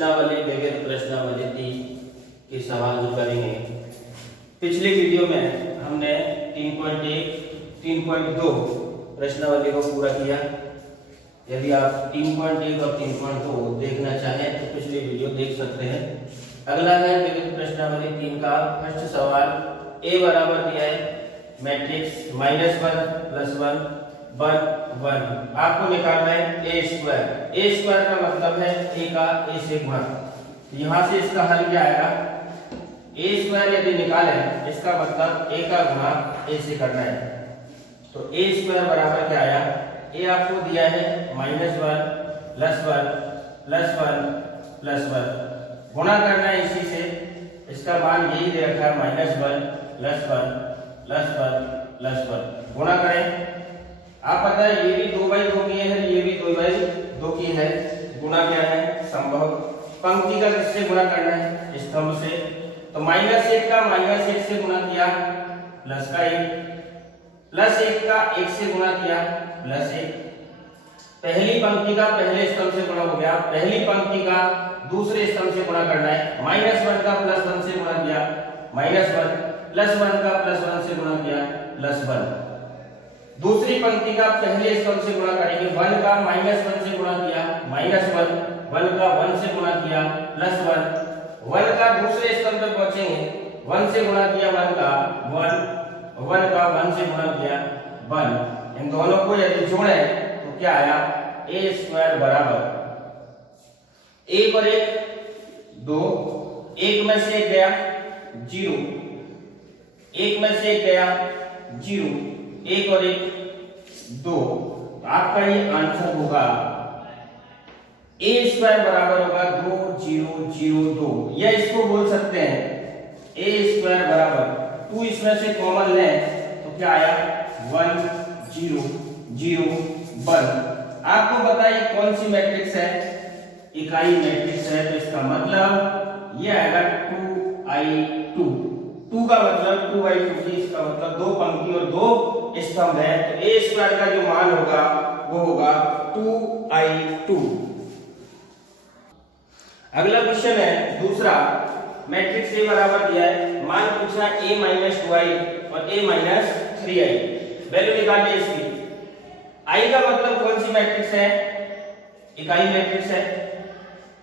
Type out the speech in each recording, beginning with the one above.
प्रश्नावली विविध प्रश्नावली 3 के सवाल जो करेंगे। पिछले वीडियो में हमने 3.1 3.2 प्रश्नावली को पूरा किया। यदि आप 3.1 और 3.2 देखना चाहें तो पिछले वीडियो देख सकते हैं। अगला है विविध प्रश्नावली 3 का फर्स्ट सवाल। a बराबर दिया है मैट्रिक्स -1 +1 1 1। आपको निकालना है a स्क्वायर। a स्क्वायर का मतलब है a का a से गुणा। यहाँ से इसका हल क्या आएगा? a स्क्वायर यदि निकालें इसका मतलब a का गुणा a से करना है। तो a स्क्वायर बराबर क्या आया? a आपको दिया है -1 +1 +1 गुणा करना है इसी से। इसका मान यही दे रखा है -1 +1 गुणा करें। आप पता है ये भी 2/2 की है, ये भी 2/2 की है। गुणा क्या है? संभव। पंक्ति का किससे गुणा करना है? स्तंभ से। तो -1 का -1 से गुणा किया प्लस का 1, +1 का 1 से गुणा किया +1। पहली पंक्ति का पहले स्तंभ से गुणा हो गया, पहली पंक्ति का दूसरे स्तंभ से गुणा करना है। -1 का +1 से गुणा किया -1, +1 का +1 से गुणा किया +1। दूसरी पंक्ति का पहले स्तंभ से गुणा करेंगे। 1 का -1 से गुणा किया -1, 1 का 1 से गुणा किया +1, 1 का दूसरे स्तंभ पे पहुंचेंगे। 1 से गुणा किया 1 का 1, 1 का 1 से गुणा किया 1। इन दोनों को यदि जोड़े तो क्या आया? a स्क्वायर बराबर 1 और 1 2, 1 में से 1 गया 0, 1 में से 1 गया 0, 1 और 1 2। आपका ये आंसर होगा a स्क्वायर बराबर होगा 2002। या इसको बोल सकते हैं a स्क्वायर बराबर 2, इसमें से कॉमन लें तो क्या आया? 1001। आपको बताइए कौन सी मैट्रिक्स है? इकाई मैट्रिक्स है। तो इसका मतलब ये आएगा 2i2। 2 का मतलब 2i2 की, इसका मतलब 2 पंक्ति और 2 स्तंभ है। तो a स्क्वायर का जो मान होगा वो होगा 2i2। अगला क्वेश्चन है दूसरा। मैट्रिक्स A बराबर दिया है, मान पूछा a - 2i और a - 3i। वैल्यू निकालिए इसकी। i का मतलब कौन सी मैट्रिक्स है? इकाई मैट्रिक्स है।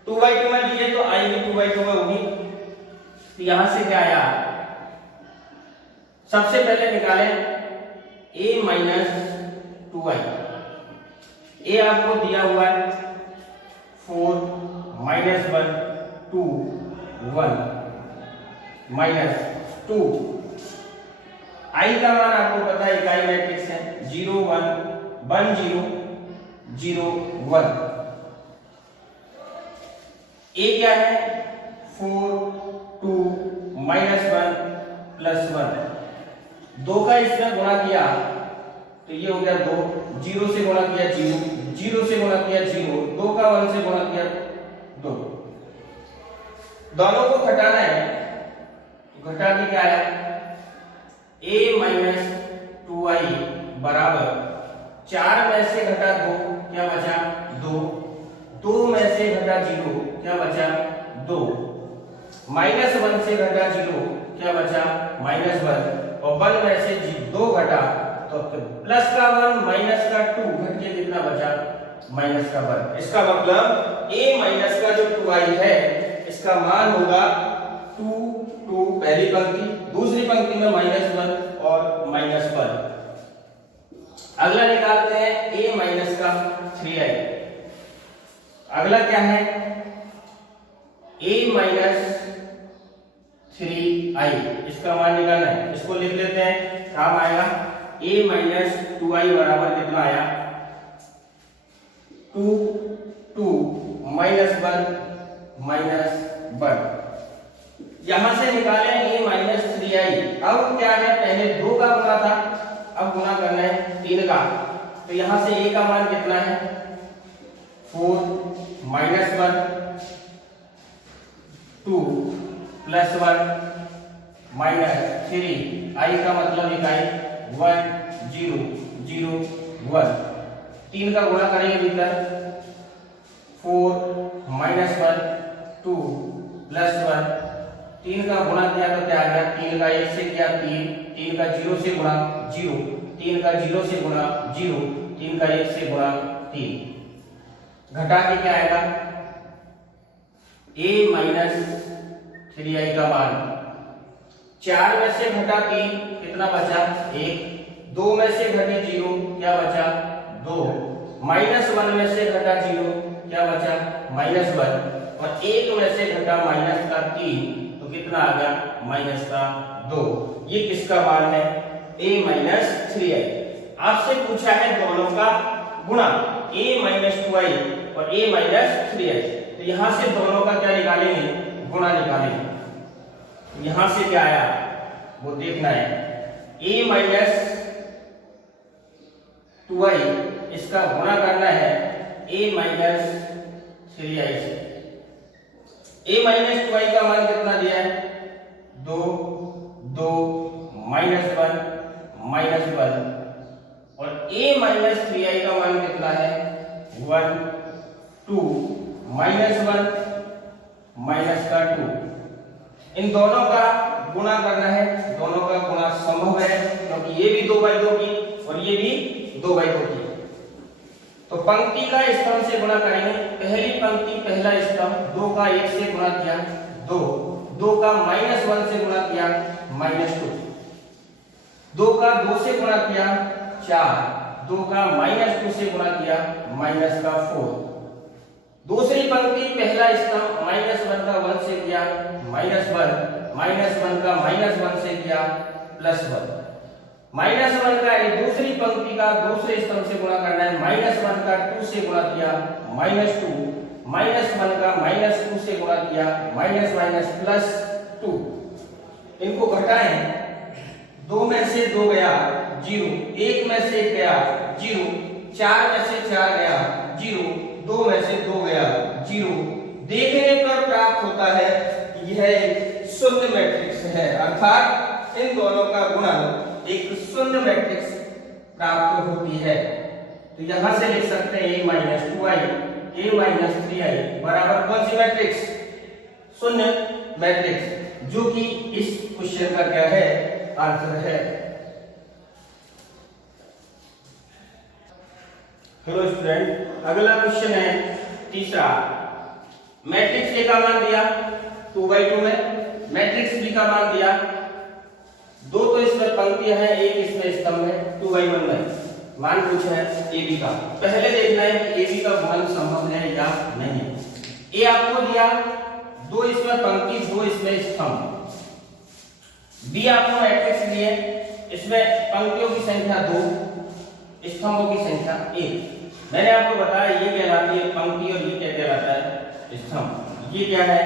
2/2 में दिए तो i भी 2/2 में होगी। तो यहां से क्या आया? सबसे पहले निकालें a - 2i। a आपको दिया हुआ है 4 - 1 2 1 -2। i का मान आपको पता है इकाई मैट्रिक्स है 0 1 1 0 0 1। a क्या है? 4 2 -1 +1। 2 का इसमें गुणा किया तो ये हो गया 2, 0 से गुणा किया 0, 0 से गुणा किया 0, 2 का 1 से गुणा किया 2। दोनों को घटाना है तो घटा के क्या आया? a - 2i बराबर 4 में से घटा 2 क्या बचा? 2, 2 में से घटा 0 क्या बचा? 2, -1 से घटा 0 क्या बचा? -1, और 1 में से 2 घटा तो प्लस का 1 माइनस का 2 घट के कितना बचा? माइनस का 1। इसका मतलब a माइनस का जो 2i है इसका मान होगा 2 2 पहली पंक्ति, दूसरी पंक्ति में -1 और -1। अगला निकालते हैं a - का 3i। अगला क्या है? a - 3i। इसका मान निकालना है। इसको लिख लेते हैं, काम आएगा। a - 2i बराबर कितना आया? 2 2 -1 -1। यहां से निकालें a - 3i। अब क्या है? पहले 2 का गुणा था, अब गुणा करना है 3 का। तो यहां से a का मान कितना है? 4 -1 2 +1 -3। i का मतलब इकाई 1 0 0 1। 3 का गुणा करेंगे भीतर 4 -1 2 प्लस 1, 3 का गुणा किया तो क्या आ गया, 3 का 1 से किया 3, 3 का 0 से गुणा 0, 3 का 0 से गुणा 0, 3 का 1 से गुणा 3, घटा के क्या आएगा a माइनस 3i का मान, 4 में से घटा 3 कितना बचा 1, 2 में से घटी 0 क्या बचा 2, माइनस 1 में से घटा 0 क्या बचा माइनस 1, और 1 में से घटा माइनस का 3 तो कितना आ गया माइनस का 2। ये किसका मान है a माइनस 3i। आपसे पूछा है दोनों का गुणा a माइनस 2i और a माइनस 3i, तो यहां से दोनों का क्या निकालेंगे गुणा निकालेंगे। यहां से क्या आया वो देखना है, a माइनस 2i इसका गुणा करना है a माइनस 3i से। a माइनस 2i का मान कितना दिया है 2, 2 माइनस 1 माइनस 1, और a माइनस 3i का मान कितना है 1, 2 माइनस 1 माइनस का 2। इन दोनों का गुणा करना है, दोनों का गुणा संभव है क्योंकि ये भी 2/2 की और ये भी 2/2 की। तो पंक्ति का स्तंभ से गुणा करेंगे, पहली पंक्ति पहला स्तंभ 2 का 1 से गुणा किया 2, 2 का माइनस 1 से गुणा किया माइनस 2, 2 का 2 से गुणा किया 4, 2 का माइनस 2 से गुणा किया माइनस का 4। दूसरी पंक्ति पहला स्तंभ माइनस 1 का 1 से किया माइनस 1, माइनस 1 का माइनस 1 से किया प्लस 1, माइनस 1 का दूसरी पंक्ति का दूसरे स्तंभ से गुणा करना है, माइनस 1 का 2 से गुणा किया माइनस 2, माइनस 1 का माइनस 2 से गुणा किया माइनस माइनस प्लस 2। इनको घटाएं, 2 में से 2 गया 0, 1 में से 1 गया 0, 4 में से 4 गया 0, 2 में से 2 गया 0। देखने पर प्राप्त होता है कि यह एक शून्य मैट्रिक्स है, अर्थात इन दोनों का गुणन एक शून्य मैट्रिक्स प्राप्त होती है। तो यहां से लिख सकते हैं a minus 2i a minus 3i बराबर कौन सी मैट्रिक्स शून्य मैट्रिक्स, जो कि इस क्वेश्चन का क्या है आंसर है। हेलो स्टूडेंट, अगला क्वेश्चन है तीसरा। मैट्रिक्स a का मान दिया 2/2 में, मैट्रिक्स b का मान दिया, दो तो इसमें पंक्तियां हैं एक इसमें स्तंभ है, 2/1 में मान पूछा है ए बी का। पहले देखना है कि ए बी का गुणन संभव है या नहीं। ए आपको दिया, दो इसमें पंक्ति दो इसमें स्तंभ, बी आपको मैट्रिक्स दिए, इसमें पंक्तियों की संख्या 2 स्तंभों की संख्या 1। मैंने आपको बताया ये कहलाती है पंक्ति और ये क्या कहलाता है स्तंभ। ये क्या है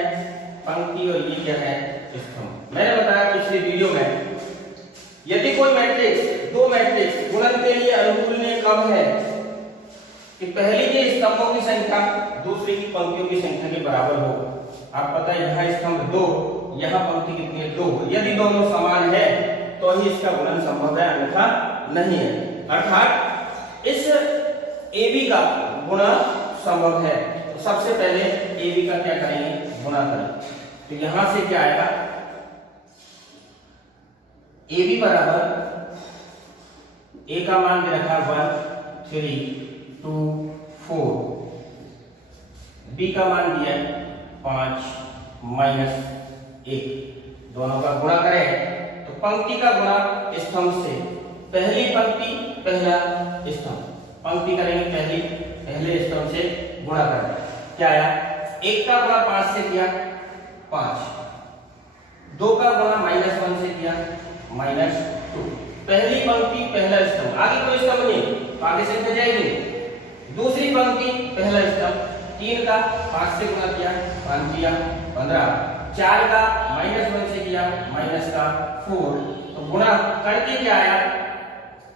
पंक्ति और ये क्या है स्तंभ। मैंने बताया पिछले वीडियो में यदि कोई मैट्रिक्स दो मैट्रिक्स गुणन के लिए अनुकूल कब है कि पहली के स्तंभों की संख्या दूसरी की पंक्तियों की संख्या के बराबर हो। आप पता है यहाँ स्तंभ 2 यहाँ पंक्ति कितनी है 2, यदि दोनों समान है तो ही इसका गुणन संभव है, अन्यथा नहीं है। अर्थात इस AB का गुणा संभव है। तो सबसे पहले AB का क्या करेंगे गुणा करें, तो यहां से क्या आएगा AB बराबर A का मान दे रखा 1 3 2 4, B का मान दिया 5 -1, दोनों का गुणा करें तो पंक्ति का गुणा स्तंभ से, पहली पंक्ति पहला स्तंभ, पंक्ति करेंगे पहले स्तंभ से गुणा करें। क्या आया 1 का गुणा 5 से किया 5, 2 का गुणा -1 से किया -2। पहली पंक्ति पहला स्तंभ, आगे कोई स्तंभ नहीं तो आगे संख्या जाएगी। दूसरी पंक्ति पहला स्तंभ, 3 का 5 से गुणा किया 5 किया 15, 4 का -1 से किया -4, तो गुणा करके क्या आया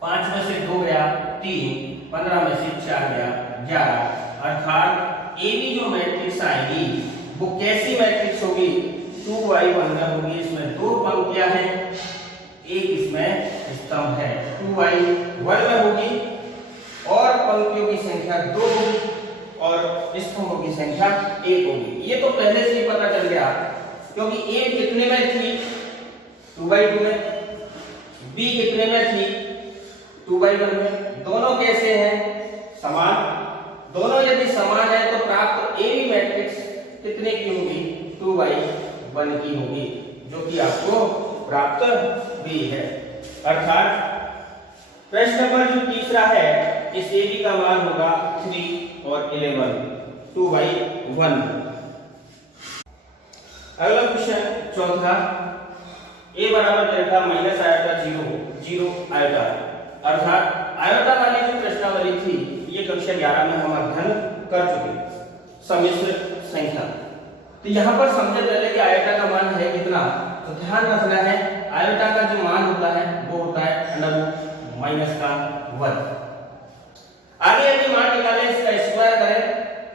5 में से 2 गया 3, 15 में से 4 गया 11। अर्थात AB जो मैट्रिक्स आएगी वो कैसी मैट्रिक्स होगी 2/1 में होगी। इसमें दो पंक्तियां हैं एक इसमें स्तंभ है, 2/1 में होगी और पंक्तियों की संख्या 2 होगी और स्तंभों की संख्या 1 होगी। ये तो पहले से ही पता चल गया, क्योंकि A कितने में थी 2/2 में, B कितने में थी 2/1 में। दोनों कैसे हैं? समान। दोनों यदि समान है तो प्राप्त A B मैट्रिक्स कितने की होगी? 2/1 की होगी, जो कि आपको प्राप्त भी है। अर्थात प्रश्न नंबर जो तीसरा है, इस ए बी का मान होगा 3 और 11, 2/1। अगला क्वेश्चन चौथा, a बराबर डेल्टा माइनस आयोटा 0 आयोटा। अर्थात आयोटा वाली जो प्रश्नावली थी ये कक्षा 11 में हम अध्ययन कर चुके, सम्मिश्र संख्या। तो यहाँ पर समझे पहले कि आयोटा का मान है कितना, तो ध्यान रखना है आयोटा का जो मान होता है वो होता है अंडर माइनस का 1। आगे यदि मान निकाले इसका स्क्वायर करें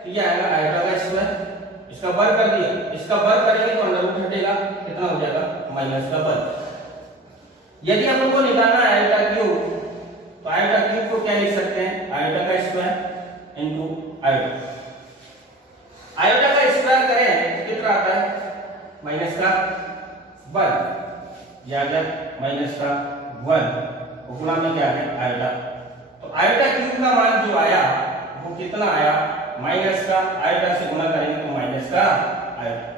तो ये आएगा आयोटा का स्क्वायर, इसका वर्ग कर दिया, इसका वर्ग करेंगे तो अंडर रूट हटेगा, कितना हो जाएगा माइनस का वर्ग। यदि अपन को निकालना है आयोटा क्यूब, तो आयोटा क्यूब को क्या लिख सकते हैं? आयोटा का स्क्वायर इनटू आयोटा। आयोटा का स्क्वायर करें तो कितना आता है? माइनस का वर्ग, या माइनस का वर्ग, गुणा में क्या है आयोटा। तो आयोटा क्यूब का मान जो आया वो कितना आया? माइनस का, आयोटा से गुणा करेंगे तो माइनस का आयोटा।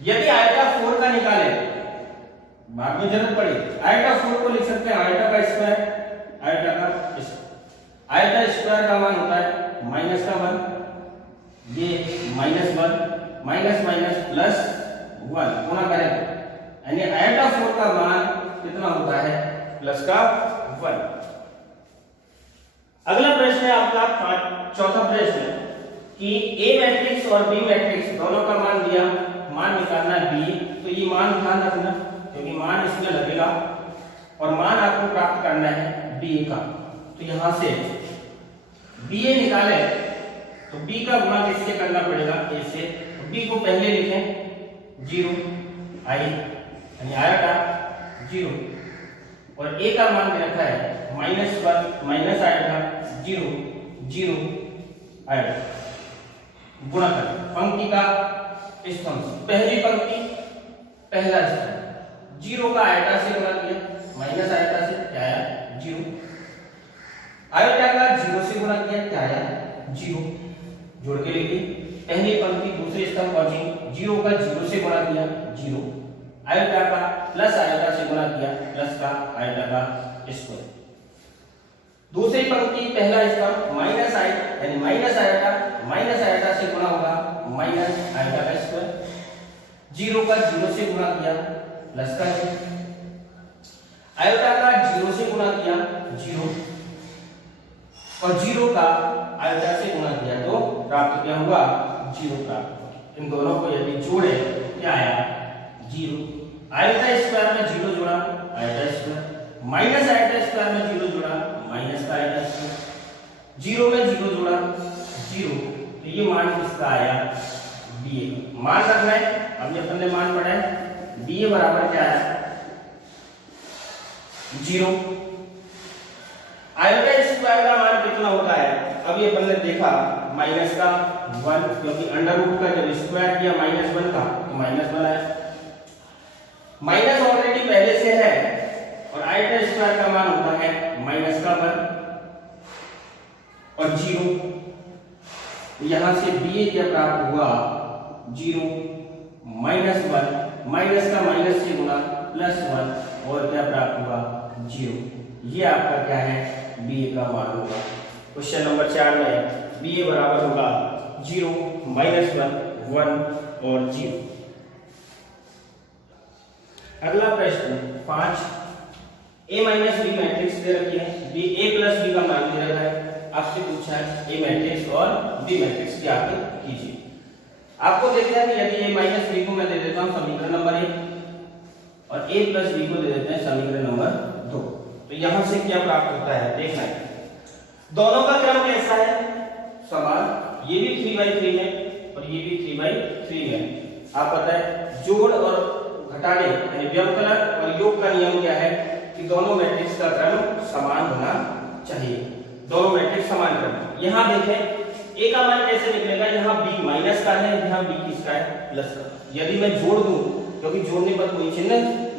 यदि आयोटा 4 का निकाले, बाद में जरूरत पड़ी, आयोटा 4 को लिख सकते हैं आयोटा का स्क्वायर, आयोटा का आयोटा स्क्वायर का मान होता है माइनस का 1, ये -1 माइनस माइनस प्लस 1 गुणा करें, यानी आयोटा 4 का मान कितना होता है? प्लस का 1। अगला प्रश्न है आपका चौथा प्रश्न कि A मैट्रिक्स और B मैट्रिक्स दोनों का मान दिया, मान निकालना है B। तो ये मान ध्यान रखना, क्योंकि मान इसमें लगेगा और मान आपको प्राप्त करना है BA का। तो यहां से BA निकाले तो B का गुणा किससे करना पड़ेगा? A से। तो B को पहले लिखें 0 I, यानी आयोटा 0, और A का मान दे रखा है -1 माइनस आयोटा 0 आयोटा। गुणा कर पंक्ति का स्तंभ, पहली पंक्ति पहला स्तंभ, 0 का आयोटा से गुणा किया, माइनस आयोटा से क्या आया? 0। आयोटा का 0 से गुणा किया, क्या आया? 0। जोड़ के लिखिए, पहली पंक्ति दूसरे स्तंभ पहुंची, 0 का 0 से गुणा किया 0, आयोटा का प्लस आयोटा से गुणा किया, प्लस का आयोटा का स्क्वायर। दूसरी पंक्ति पहला स्तंभ माइनस आई, यानी माइनस आयोटा से गुणा होगा माइनस आयोटा का स्क्वायर, 0 का 0 से गुणा किया, प्लस का आयोटा का 0 से गुणा किया 0, और 0 का आयोटा से गुणा किया तो प्राप्त क्या हुआ? 0 प्राप्त। इन दोनों को यदि जोड़े क्या आया? 0। आयोटा स्क्वायर में 0 जोड़ा, iota square, minus iota square में 0 जोड़ा, माइनस का आयोटा स्क्वायर, 0 में 0 जोड़ा 0, तो ये मान किसका आया? BA। मान रखना है, अभी अपन ने मान पढ़ा है, BA बराबर क्या है? 0। आयोटा स्क्वायर का मान कितना होता है? अभी अपन ने देखा माइनस का 1, क्योंकि अंडर रूट का जब स्क्वायर किया -1 का तो -1 आया, माइनस ऑलरेडी पहले से है, और आयोटा स्क्वायर का मान होता है माइनस का 1 और 0। यहां से BA क्या प्राप्त हुआ? 0 -1 माइनस का माइनस से गुणा +1 और क्या प्राप्त हुआ? 0। ये आपका क्या है? BA का मान होगा। क्वेश्चन नंबर 4 में BA बराबर होगा 0 -1 1 और 0। अगला प्रश्न 5, A माइनस B मैट्रिक्स दे रखी है, A प्लस B का मान दे रखा है, आपसे पूछा है A मैट्रिक्स और B मैट्रिक्स की आप कीजिए। आपको देखना है कि यदि A माइनस B को मैं दे देता हूं समीकरण नंबर 1 और A प्लस B को दे देते हैं समीकरण नंबर 2, तो यहां से क्या प्राप्त होता है देखना है। दोनों का क्रम कैसा है? समान, ये भी 3/3 है और ये भी 3/3 है। आप पता है जोड़ और घटाने यानी व्यवकलन और योग का नियम क्या है कि दोनों मैट्रिक्स का क्रम समान होना चाहिए, दोनों मैट्रिक्स समान क्रम। यहां देखें ए का मान कैसे निकलेगा, यहाँ बी माइनस का है, यहाँ बी किसका है, प्लस का। यदि मैं जोड़ दूं, क्योंकि जोड़ने पर कोई चिन्ह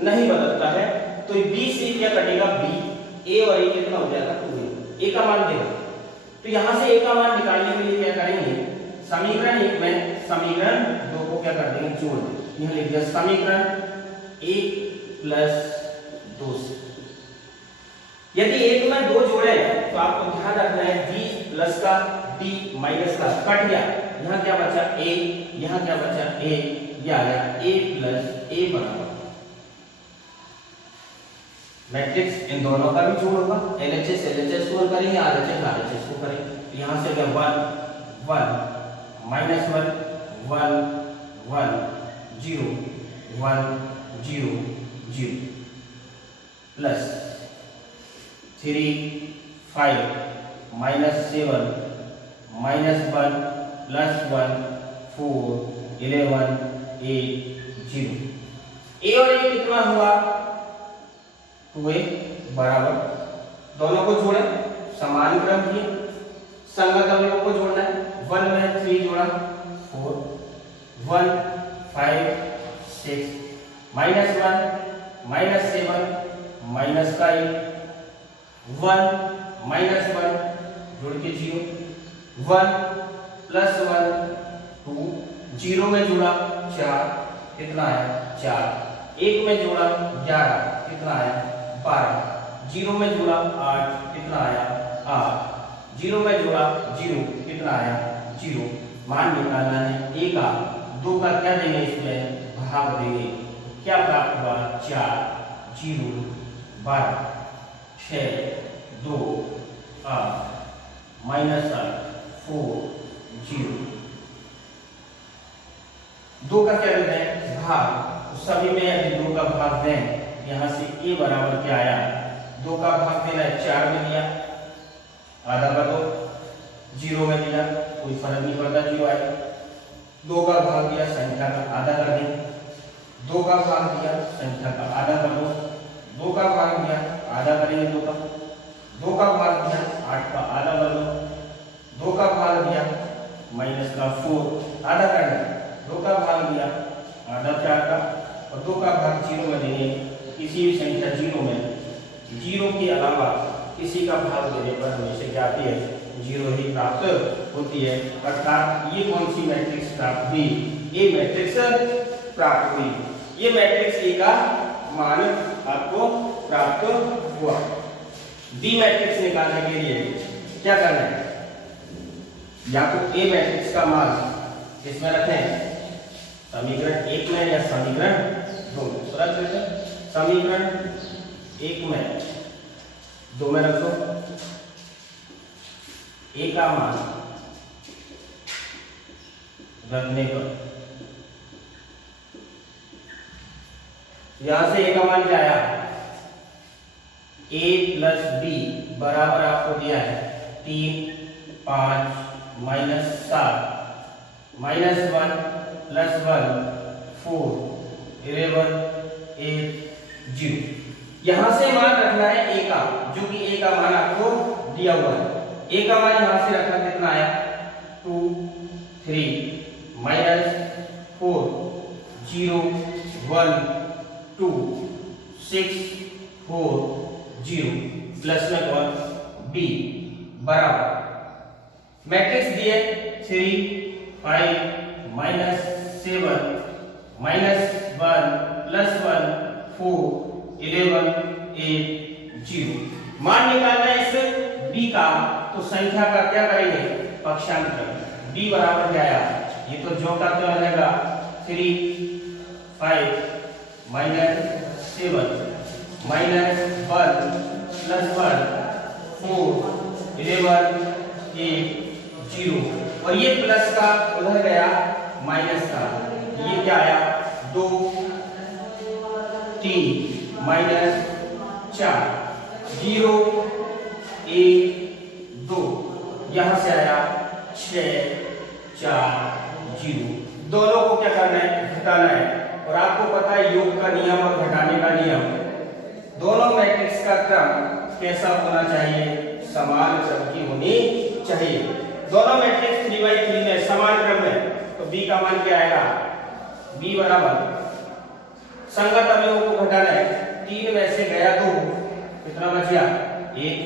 नहीं बदलता है, तो बी से क्या कटेगा, बी, ए और ए कितना हो जाएगा, 2a, ए का मान देगा। तो यहाँ से ए का मान निकालने के लिए क्या करेंगे, समीकरण 1 में समीकरण 2 को क्या कर देंगे, जोड़ देंगे। यहाँ लिख दिया समीकरण 1 प्लस 2 से। यदि 1 में 2 जोड़े तो आपको ध्यान रखना है b प्लस का b माइनस का कट गया, यहाँ क्या बचा a, यहाँ क्या बचा a, ये आ गया a प्लस a बराबर मैट्रिक्स इन दोनों का भी जोड़ होगा, LHS LHS को करेंगे, RHS RHS को करेंगे। यहाँ से क्या 1 1 minus 1 1 1 0 1 0 0 plus 3 5 minus 7 minus 1 plus 1 4 11 8 0। ए और ए कितना हुआ, 2a बराबर, दोनों को जोड़े, समान क्रम किए, संगत अवयवों को जोड़ना है। 1 में 3 जोड़ा 4 1 5 6 माइनस 1 माइनस 7 माइनस का 1 माइनस 1 जोड़ के 0 1 प्लस 1 2 0 में जोड़ा 4 कितना है 4 1 में जोड़ा 11 कितना है 12 0 में जोड़ा 8 कितना आया 8 0 में जोड़ा 0 कितना आया 0। मान निकालना है a का, 2 का क्या देंगे, इसमें भाग देंगे, क्या प्राप्त हुआ 4 0 12 6 2 8 माइनस 8 4 0। 2 का क्या देते हैं भाग, तो सभी में यदि 2 का भाग दें, यहाँ से a बराबर क्या आया, 2 का भाग देना है 4 में दिया, आधा कर दो, 0 में दिया, कोई फर्क नहीं पड़ता, 0 आएगा। 2 का भाग दिया, संख्या का आधा कर दें, 2 का भाग दिया, संख्या का आधा कर दो, 2 का भाग दिया, आधा करेंगे 2 का, 2 का भाग दिया, 8 का आधा कर दो, 2 का भाग दिया, माइनस का 4 आधा करना, 2 का भाग दिया, आधा 4 का, और 2 का भाग 0 में देंगे। किसी भी संख्या 0 में 0 के अलावा किसी का भाग देने पर हमेशा क्या आती है, 0 ही प्राप्त होती है। अर्थात ये कौन सी मैट्रिक्स प्राप्त हुई, ये मैट्रिक्स प्राप्त हुई, ये मैट्रिक्स ए का मान आपको प्राप्त हुआ। बी मैट्रिक्स निकालने के लिए क्या करना है, या तो ए मैट्रिक्स का मान इसमें रखें, समीकरण 1 में या समीकरण 2 में, तो रख देते हैं समीकरण 1 में 2 में रख दो, ए का मान रखने पर यहां से ए का मान क्या आया, a प्लस बी बराबर आपको दिया है 3 5 माइनस 7 माइनस 1 प्लस 1 4 11 8 0। यहां से मान रखना है a का, जो कि a का मान आपको दिया हुआ है। a का मान यहां से रखना कितना आया 2 3 माइनस 4 0 1 2 6 4 0 प्लस में कौन b बराबर मैट्रिक्स दिए 3 5 माइनस 7 माइनस 1 प्लस 1 4 11 8 0। मान निकालना है इस b का, तो संख्या का क्या करेंगे पक्षांतर, b बराबर क्या आया, ये तो जो का तो रहेगा 3 5 माइनस 7 माइनस 1 प्लस 1 4 11 8 0, और ये प्लस का उधर गया माइनस का, ये क्या आया 2 3 माइनस 4 0 1 2, यहां से आया 6 4 0। दोनों को क्या करना है घटाना है, और आपको पता है योग का नियम और घटाने का नियम, दोनों मैट्रिक्स का क्रम कैसा होना चाहिए, समान क्रम की होनी चाहिए। दोनों मैट्रिक्स 3/3 में समान क्रम में, तो b का मान क्या आएगा? b बराबर संगत अवयवों को घटाना है। 3 में से गया 2, कितना बच गया? 1।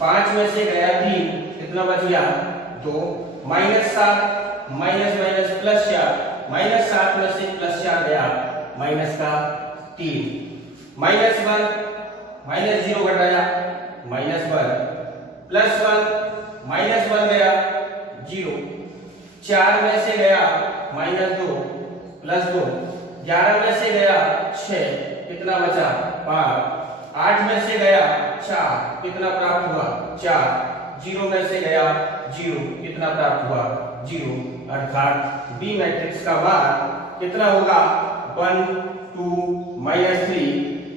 5 में से गया 3, कितना बच गया? 2। -7 माइनस माइनस प्लस 4, -7 में से +4 गया, माइनस का 3। -1 -0 घटाया, -1 +1 -1 गया 0। 4 में से गया -2 +2। 11 में से गया 6, कितना बचा? 5। 8 में से गया 4, कितना प्राप्त हुआ? 4। 0 में से गया 0, कितना प्राप्त हुआ? 0। अर्थात बी मैट्रिक्स का मान कितना होगा? 1 2 -3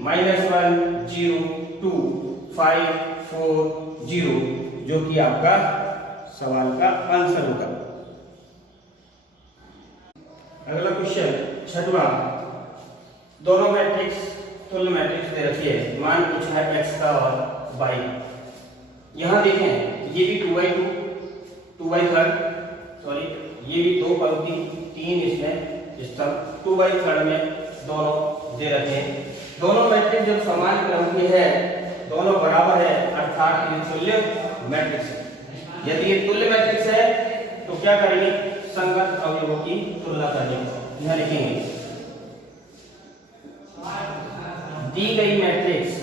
-1 0 2 5 4 0, जो कि आपका सवाल का आंसर होगा। अगला क्वेश्चन 6वां, दोनों मैट्रिक्स तुल्य मैट्रिक्स दे रखी है, मान पूछा है x का और y। यहां देखें ये भी 2/3, सॉरी ये भी 2 पंक्ति 3 इसमें स्तंभ 2/3 में दोनों दे रखे हैं। दोनों मैट्रिक्स जब समान क्रम के है, दोनों बराबर है, अर्थात ये तुल्य मैट्रिक्स है। यदि ये तुल्य मैट्रिक्स है तो क्या करेंगे? संगत अवयवों की तुलना करेंगे। यहां लिखेंगे दी गई मैट्रिक्स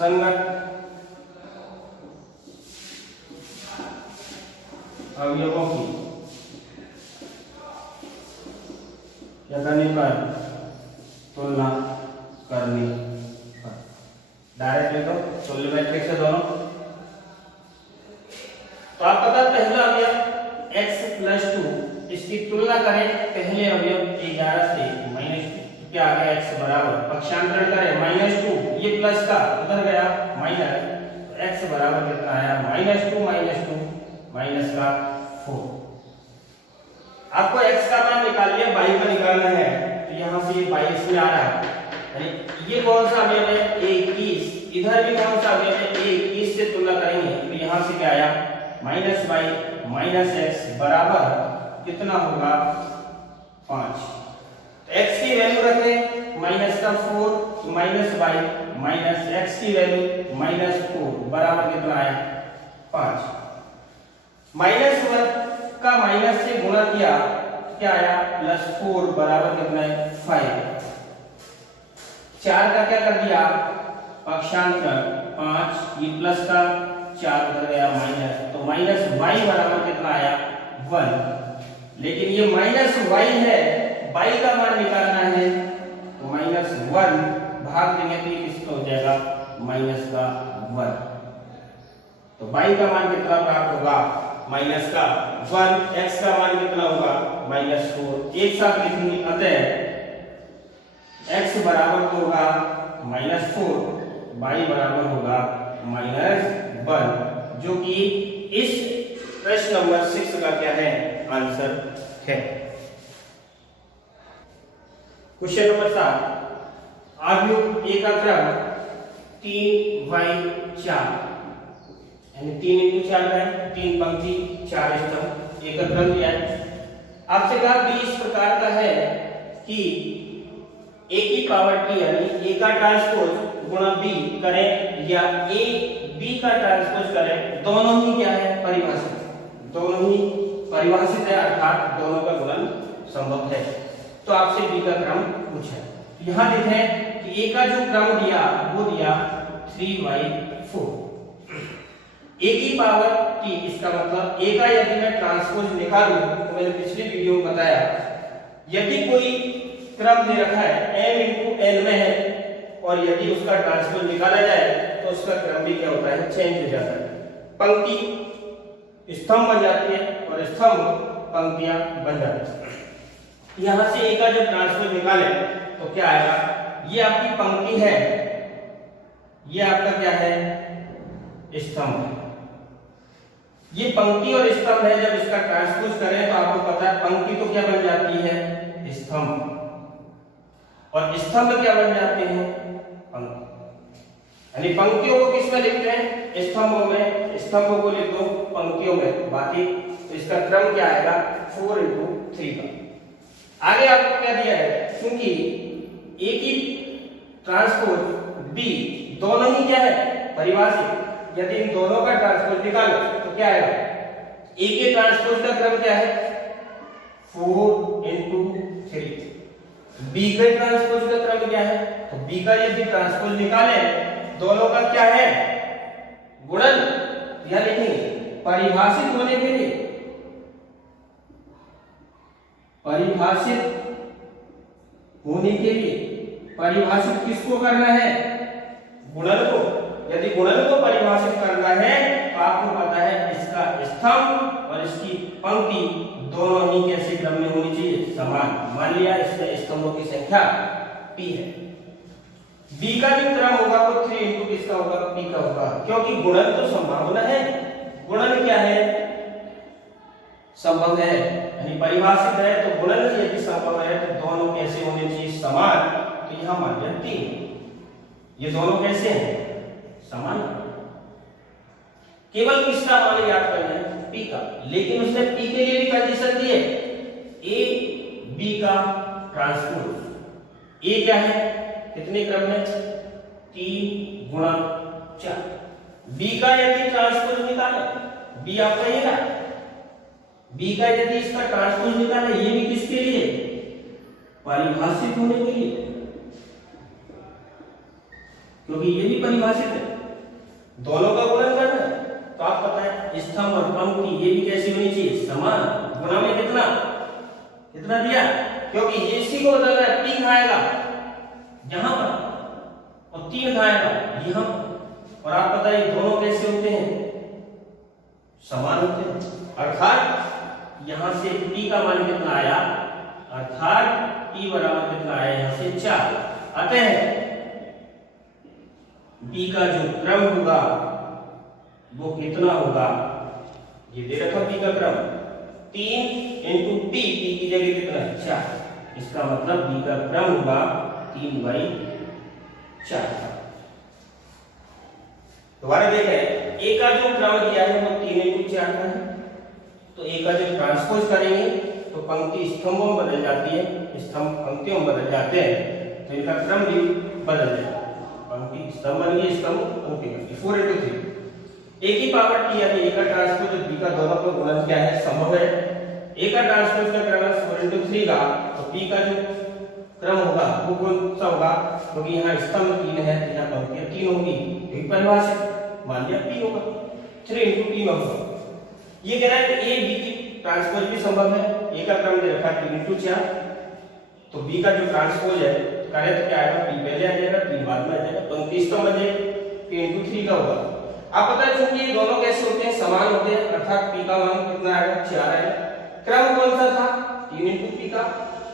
संगत अवयवों की क्या करने पर? तुलना करने पर। डायरेक्ट लिखो तुल्य मैट्रिक्स है दोनों। तो आप पता पहला अवयव x + 2, इसकी तुलना करें पहले अवयव 11 से -2, क्या आ गया? x बराबर, पक्षांतरण करें -2, ये प्लस का उधर गया माइनस, तो x बराबर कितना आया? -2 माइनस का 4। आपको x का मान निकाल लिया, y का निकालना है, तो यहां से ये 22 में आ रहा है, यानी ये कौन सा अवयव है? 21। इधर भी कौन सा अवयव है? 21 से तुलना करेंगे, तो यहां से क्या आया? -y -x बराबर कितना होगा? 5। तो x की वैल्यू रखें -4 -y -x की वैल्यू -4 बराबर कितना आया? 5। -1 का माइनस से गुणा किया, क्या आया? +4 बराबर कितना है? 5। 4 का क्या कर दिया? पक्षांतर 5, ये प्लस का 4 उधर गया माइनस, तो -y बराबर कितना आया? 1। लेकिन ये -y है, y का मान निकालना है, तो -1 भाग देंगे तो ये किसका हो जाएगा? -1। तो y का मान कितना प्राप्त होगा? -1। x का मान कितना होगा? -4। एक साथ लिखेंगे, अतः x बराबर तो होगा -4, y बराबर होगा -1, जो कि इस प्रश्न नंबर 6 का क्या है? आंसर है। क्वेश्चन नंबर 7, अवयव ए का क्रम 3/4, यानी 3 × 4 है, 3 पंक्ति 4 स्तंभ, एक क्रम दिया है। आपसे कहा b इस प्रकार का है कि a की पावर t यानी a का ट्रांसपोज गुणा b करें या a b का ट्रांसपोज करें, दोनों ही क्या है? परिभाषित, दोनों ही परिभाषित है, अर्थात दोनों का गुणन संभव है। तो आपसे b का क्रम पूछा है। यहां देखें कि a का जो क्रम दिया वो दिया 3/4, a की पावर t, इसका मतलब a का यदि मैं ट्रांसपोज निकालूं, तो मैंने पिछली वीडियो में बताया, यदि कोई क्रम दे रखा है m × n में है और यदि उसका ट्रांसपोज निकाला जाए तो उसका क्रम भी क्या होता है? चेंज हो जाता है। पंक्ति स्तंभ बन जाती है और स्तंभ पंक्तियां बन जाती है। यहां से a का जब ट्रांसपोज निकाले तो क्या आएगा? ये आपकी पंक्ति है, ये आपका क्या है, स्तंभ है। ये पंक्ति और स्तंभ है, जब इसका ट्रांसपोज करें तो आपको पता है पंक्ति तो क्या बन जाती है, स्तंभ, और स्तंभ क्या बन जाते हैं, पंक्ति। यानी पंक्तियों को किस में लिखते हैं, स्तंभों में, स्तंभों को लिख दो पंक्तियों में, बाकी तो इसका क्रम क्या आएगा 4 into 3 का। आगे आपको क्या दिया है, क्योंकि ए की ट्रांसपोज बी दोनों ही क्या है, परिभाषित, यदि इन दोनों का ट्रांसपोज निकालो तो क्या आएगा, ए के ट्रांसपोज का क्रम क्या है 4 into 3, बी के ट्रांसपोज का क्रम क्या है, तो बी का यदि ट्रांसपोज निकाले दोनों का क्या है, गुणन, यह लिखेंगे परिभाषित होने के लिए, परिभाषित होने के लिए, परिभाषित किसको करना है, गुणन को। यदि गुणन को परिभाषित करना है तो आपको पता है इसका स्तंभ और इसकी पंक्ति दोनों ही कैसे क्रम में होनी चाहिए, समान। मान लिया इसमें स्तंभों की संख्या p है, b का जो क्रम होगा वो 3 into किसका होगा, p का होगा, क्योंकि गुणन तो संभावना है, गुणन क्या है, संभव है, यानी परिभाषित है, तो गुणन यदि संभव है तो दोनों कैसे होने चाहिए, समान। तो यहां मान लिया 3, ये दोनों कैसे हैं, समान। केवल किसका मान याद करना है, p का, लेकिन उसने p के लिए भी कंडीशन दी है, a b का ट्रांसपोज, a क्या है, कितने क्रम में 3 गुणा 4, b का यदि ट्रांसपोज निकाले, b आपका ये ना, b का यदि इसका ट्रांसपोज निकाले, ये भी किसके लिए, परिभाषित होने के लिए, क्योंकि ये भी परिभाषित है, दोनों का गुणन करना है, तो आप पता है स्तंभ और पंक्ति ये भी कैसी होनी चाहिए, समान। गुणा में कितना, कितना दिया, क्योंकि ये इसी को बदलना है, p खाएगा यहां पर और 3 खाएगा यहां पर, और आप पता है दोनों कैसे होते हैं, समान होते हैं, अर्थात यहां से p का मान कितना आया, अर्थात p बराबर कितना आया, यहां से 4। अतः b का जो क्रम होगा वो कितना होगा, ये दे रखा p का क्रम 3 into p, p की जगह कितना है 4, इसका मतलब b का क्रम होगा 3/4। दोबारा देखें, a का जो क्रम दिया है वो 3 into 4 का है, तो a का जब ट्रांसपोज करेंगे तो पंक्ति स्तंभों में बदल जाती है, स्तंभ पंक्तियों में बदल जाते हैं, तो इनका क्रम भी बदल जाएगा, पंक्ति स्तंभ बन गई, स्तंभ पंक्ति बन गई। 4 into 3, a की पावर t, यानी a का ट्रांसपोज और b का दोनों का गुणन क्या है, संभव है। a का ट्रांसपोज का क्रम 4 into 3 का, तो b का जो क्रम होगा वो कौन सा होगा, क्योंकि यहाँ स्तंभ 3 है तो यहाँ पंक्तियां 3 होगी, एक परिभाषित, मान लिया p होगा, 3 into p में होगा। ये कह रहा है कि a b की ट्रांसपोज भी संभव है, a का क्रम दे रखा 3 into 4, तो b का जो ट्रांसपोज है करे तो क्या आएगा, p पहले आ जाएगा, p बाद में आ जाएगा, पंक्ति स्तंभ बन जाएगा, p into 3 का होगा। आप पता है क्योंकि ये दोनों कैसे होते हैं, समान होते हैं, अर्थात p का मान कितना आएगा, 4 आएगा। क्रम कौन सा था, 3 into p का,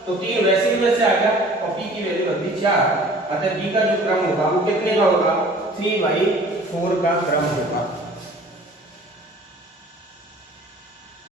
तो 3 वैसे ही वैसे आ गया और p की वैल्यू बन गई 4, अतः b का जो क्रम होगा वो कितने का होगा, 3/4 का क्रम होगा।